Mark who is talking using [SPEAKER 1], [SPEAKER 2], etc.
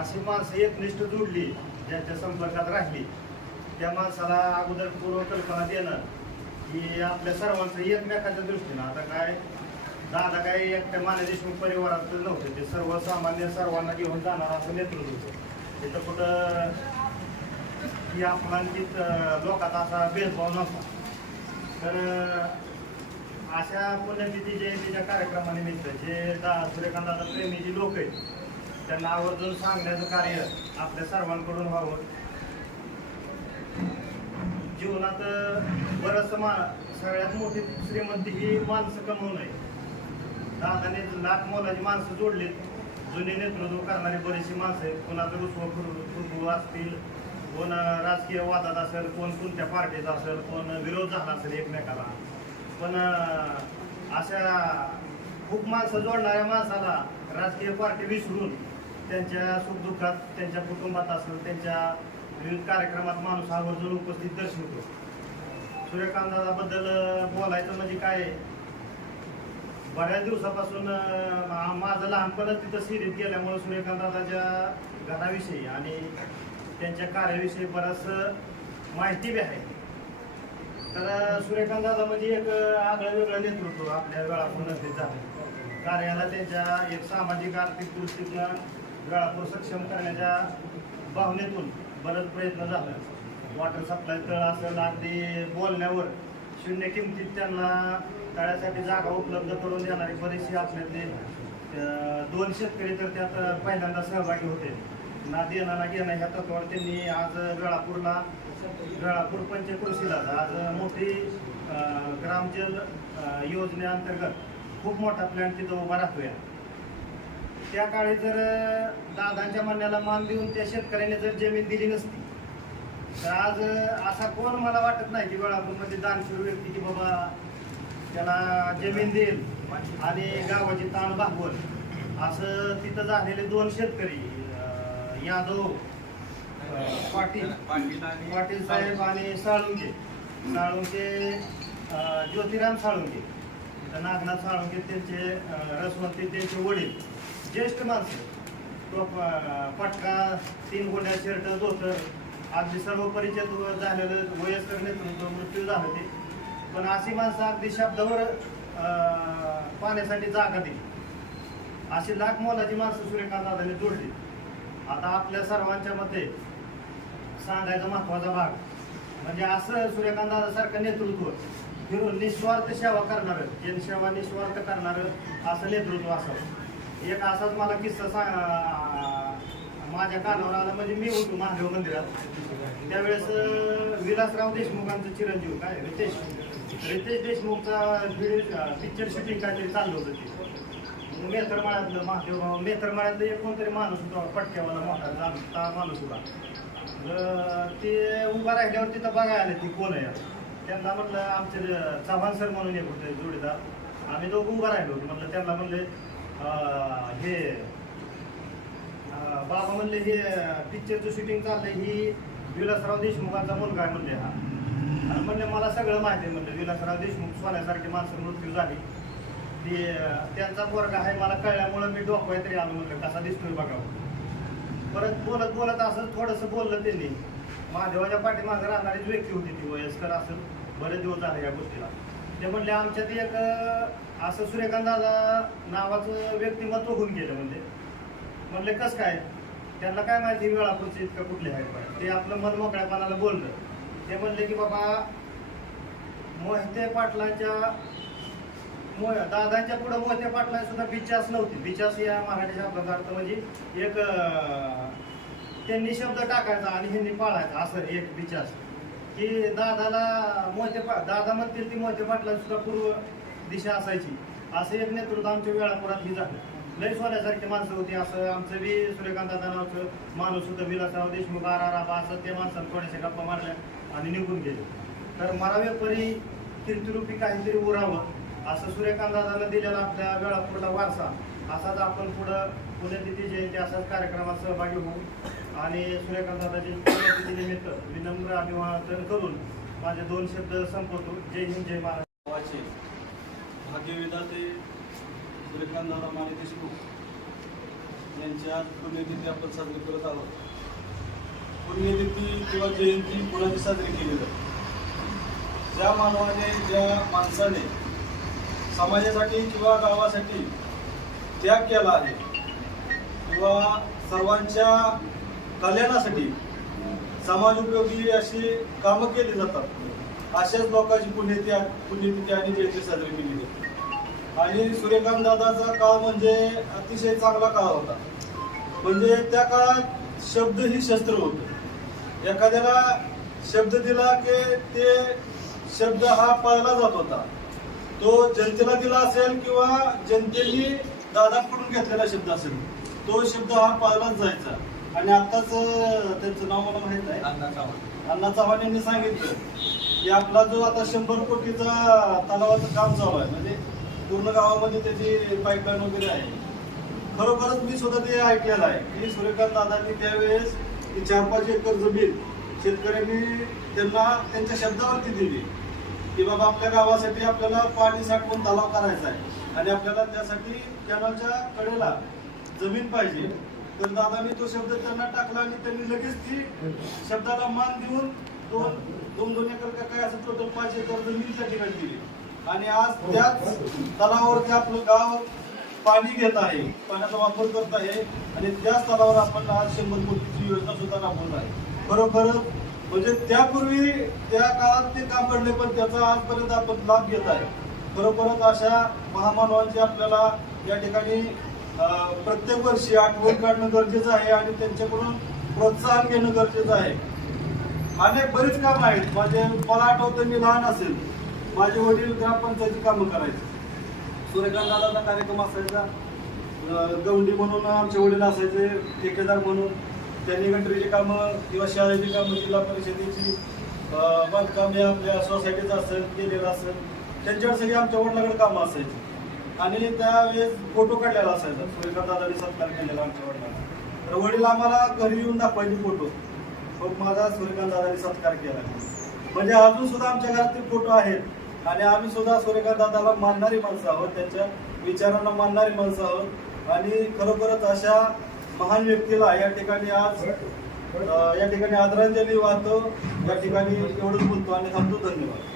[SPEAKER 1] अशी माणसं एकनिष्ठ जोडली ज्यांच्या संपर्कात राहिली. त्या माणसाला अगोदर पूर्वकल्पना देणं की आपल्या सर्वांचं एकमेकाच्या दृष्टीनं. आता काय दादा काय एकट्या माने देशमुख परिवारात नव्हते. ते सर्वसामान्य सर्वांना घेऊन जाणार असं नेतृत्व होतं. तिथं कुठं की आपलांकित लोकात असा भेदभाव नव्हता. तर अशा पुण्यतिथी जयंतीच्या कार्यक्रमानिमित्त जे दा सूर्यकांताचा प्रेमी जी लोक आहेत त्यांना आवर्जून सांगण्याचं कार्य आपल्या सर्वांकडून व्हावं. जीवनात बरंच मा सगळ्यात मोठी श्रीमंती ही माणसं कमवून आहे दादाने लाख मोलाची माणसं जोडलीत. जुने नेतृत्व करणारी बरीचशी माणसं आहेत. कोणाचं रुसव फुरफुर असतील कोण राजकीय वादात असेल कोण कोणत्या पार्टीचा असेल कोण विरोध झाला असेल एकमेकाला. पण अशा खूप माणसं जोडणाऱ्या माणसाला राजकीय पार्टी विसरून त्यांच्या सुखदुःखात त्यांच्या कुटुंबात असेल त्यांच्या विविध कार्यक्रमात माणूस आवर्जून उपस्थित दर्शवतो. सूर्यकांताबद्दल बोलायचं म्हणजे काय? बऱ्याच दिवसापासून माझं लहानपणच तिथं सिरीत गेल्यामुळं सूर्यकांताच्या घराविषयी आणि त्यांच्या कार्याविषयी बराच माहिती बी आहे. तर सूर्यकांत म्हणजे एक आगळं वेगळं नेतृत्व आपल्या वेळापूर्ण नक्कीच झालं कार्याला त्यांच्या एक सामाजिक आर्थिक दृष्टीतनं वेळापूर सक्षम करण्याच्या भावनेतून बरंच प्रयत्न झाला. वॉटर सप्लाय तळ असेल अगदी बोलण्यावर शून्य किमतीत त्यांना तळ्यासाठी जागा उपलब्ध करून देणारी बरीचशी आपल्यातले दोन शेतकरी तर त्यात पहिल्यांदा सहभागी होते. ना देणं ना घेणं ह्या तत्वावर त्यांनी आज गळापूरला गळापूर पंचकृषीला आज मोठी ग्रामजल योजनेअंतर्गत खूप मोठा प्लॅन तिथं उभा राहतोय. त्या काळी जर दादांच्या म्हणण्याला मान देऊन त्या शेतकऱ्याने जर जमीन दिली नसती तर आज असा कोण मला वाटत नाही की वेळापूरमध्ये दानशूर व्यक्ती की बाबा त्याला जमीन देईल आणि गावाची ताण भागवल. असं तिथं झालेले दोन शेतकरी यादव पाटील पाटील साहेब आणि साळुंगे साळुंगे ज्योतिराम साळुंगे नागनाथ साळुंगे त्यांचे अं, रसवंती त्यांचे वडील. ज्येष्ठ माणसं. तो प- पटका तीन गोंड्या शर्ट धोतर अगदी सर्व परिचित झालेलं वयस्कर नेतृत्व मृत्यू झालं ते. पण अशी माणसं अगदी शब्दावर पाण्यासाठी जागा दिली. अशी लाख मोलाची माणसं सूर्यकांत दादाने जोडली. आता आपल्या सर्वांच्या मध्ये सांगायचा महत्त्वाचा भाग. म्हणजे असं सूर्यकांत दादासारखं नेतृत्व फिरून निस्वार्थ सेवा करणारं जनसेवा निस्वार्थ करणारं असं नेतृत्व असावं. एक असाच मला किस्सा सांग माझ्या कानावर आला. म्हणजे मी होतो महादेव मंदिरात. त्यावेळेस विलासराव देशमुखांचं चिरंजीव काय? रितेश. रितेश देशमुखचा पिक्चर शूटिंग काहीतरी चाललं होतं ते. मेथरमाळ्यातलं महादेव मेथरमाळ्यातलं एक कोणतरी माणूस होता. पटक्यावाला मोठा जाणता माणूस होता. ते उभा राहिल्यावर तिथं बघायला आले ती कोण आहे. त्यांना म्हटलं आमचे चव्हाण सर म्हणून एक होते जोडीदार. आम्ही दोघं उभा राहिलो होतो. म्हटलं त्यांना म्हणले हे बाबा म्हणले हे पिक्चरचं शूटिंग चाललंय ही विलासराव देशमुखांचा मुलगा आहे म्हणले हा. आणि म्हणले मला सगळं माहिती आहे म्हणलं. विलासराव देशमुख सोन्यासारखी माणसं मृत्यू झाली. ती त्यांचा पोरगा आहे मला कळल्यामुळं मी डोकवाय तरी आलो म्हणलं कसा दिसतोय बघावं परत बोलत बोलत असं थोडंसं बोललं त्यांनी. महादेवाच्या पाठीमागं राहणारी व्यक्ती होती ती वयस्कर असं. बरेच दिवस झाले या गोष्टीला. ते म्हणले आमच्यात एक असं सूर्यकांत दादा नावाचं व्यक्तिमत्व होऊन गेलं म्हणजे म्हणले कस काय? त्यांना काय माहिती वेळापूरचे इतकं कुठले आहे बा? ते आपलं मन मोकळ्यापणाला बोललं. ते म्हणले की बाबा मोहिते पाटलांच्या मो दादांच्या पुढं मोहिते पाटला सुद्धा बिचास नव्हती. बिचास या मराठी शब्दाचा अर्थ म्हणजे एक त्यांनी शब्द टाकायचा आणि ह्यांनी पाळायचा. असं एक बिचास. की दादाला मोहिते पा दादा म्हणतील ती मोहिते पाटला सुद्धा पूर्व दिशा असायची. असं एक नेतृत्व आमच्या वेळापुरात ही झालं. लय सोन्यासारखी माणसं होती. असं आमचं बी सूर्यकांत नावचं माणूस होतं. विलासराव देशमुख आरा राबा असं त्या माणसानं थोड्याशा गप्पा मारल्या आणि निघून गेले. तर मरावे परी कीर्तिरूपी काहीतरी उरावं असं सूर्यकांतदादानं दिलेला आपल्या वेळापूरला वारसा असाच आपण पुढं पुण्यतिथी जयंती असाच कार्यक्रमात सहभागी होऊ आणि सूर्यकांत दादाची निमित्त विनम्र अभिवादन करून माझे दोन शब्द संपवतो. जय हिंद जय महाराष्ट्र.
[SPEAKER 2] गावाचे भाग्यविधाते सूर्यकांत दादा माने देशमुख यांच्या पुण्यतिथी आपण साजरी करत आहोत. पुण्यतिथी किंवा जयंती कोणाची साजरी केली जाते? ज्या मानवाने ज्या माणसाने समाजासाठी किंवा गावासाठी त्याग केला आहे किंवा सर्वांच्या कल्याणासाठी समाज उपयोगी अशी कामं केली जातात. अशाच लोकांची पुण्यतिथी पुण्यतिथी आणि जयंती साजरी केली जाते. आणि सूर्यकांत दादाचा काळ म्हणजे अतिशय चांगला काळ होता. म्हणजे त्या काळात शब्द ही शस्त्र होत. एखाद्याला शब्द दिला की ते शब्द हा पाळला जात होता. तो जनतेला दिला असेल किंवा जनतेने दादाकडून घेतलेला शब्द असेल तो शब्द हा पाळलाच जायचा. आणि आताच त्यांचं नाव मला माहीत आहे. अण्णा चव्हाण. यांनी सांगितलं की आपला जो आता शंभर कोटीचा तलावाचं काम चालू आहे म्हणजे पूर्ण गावामध्ये त्याची पाईपलाईन वगैरे आहे. खरोखरच मी सुद्धा ते ऐकलेलं आहे की सूर्यकांत दादांनी त्यावेळेस ती चार पाच एकर जमीन शेतकऱ्यांनी त्यांना त्यांच्या शब्दावरती दिली. की बाबा आपल्या गावासाठी आपल्याला पाणी साठवून तलाव करायचा आहे. आणि आपल्याला त्यासाठी कॅनलच्या कडेला जमीन पाहिजे. तर दादानी तो शब्द त्यांना टाकला आणि त्यांनी लगेच ती शब्दाला मान देऊन दोन दोन दोन एकर काय असं टोटल पाच एकर जमीन त्या ठिकाणी दिली. आणि आज त्याच तलावावरती आपलं गाव पाणी घेत आहे पाण्याचा वापर करत आहे आणि त्याच तलावर आपण आज शंभर कोटीची योजना सुद्धा राबवत आहे. खरोखर म्हणजे त्यापूर्वी त्या काळात ते काम घडले पण त्याचा आजपर्यंत आपण लाभ घेत आहे. खरोखरच अशा महामानवांची आपल्याला या ठिकाणी प्रत्येक वर्षी आठवण काढणं गरजेचं आहे आणि त्यांच्याकडून प्रोत्साहन घेणं गरजेचं आहे. अनेक बरीच कामं आहेत. माझे मला आठवतं मी लहान असेल. माझे वडील ग्रामपंचायती कामं करायचे. सूर्यकांत दादाचा कार्यक्रम असायचा. गवंडी म्हणून आमचे वडील असायचे ठेकेदार म्हणून. त्यांनी गटरीची कामं किंवा शाळेची कामं जिल्हा परिषदेची बांधकाम या आपल्या सोसायटीचं असेल केलेलं असेल. त्यांच्यावर सगळी आमच्या वडिलाकडे कामं असायची. आणि त्यावेळेस फोटो काढलेला असायचा. सूर्यकांत दादांनी सत्कार केलेला आमच्या वडिलांना. तर वडील आम्हाला घरी येऊन दाखवायचे फोटो. मग माझा सूर्यकांत दादांनी सत्कार केला. म्हणजे अजून सुद्धा आमच्या घरात ते फोटो आहेत. आणि आम्ही सुद्धा सूर्यकांत दादाला मानणारी माणसं आहोत. त्यांच्या विचारांना मानणारी माणसं आहोत. आणि खरोखरच अशा महान व्यक्तीला या ठिकाणी आज या ठिकाणी आदरांजली वाहतो. या ठिकाणी एवढंच बोलतो आणि थांबतो. धन्यवाद.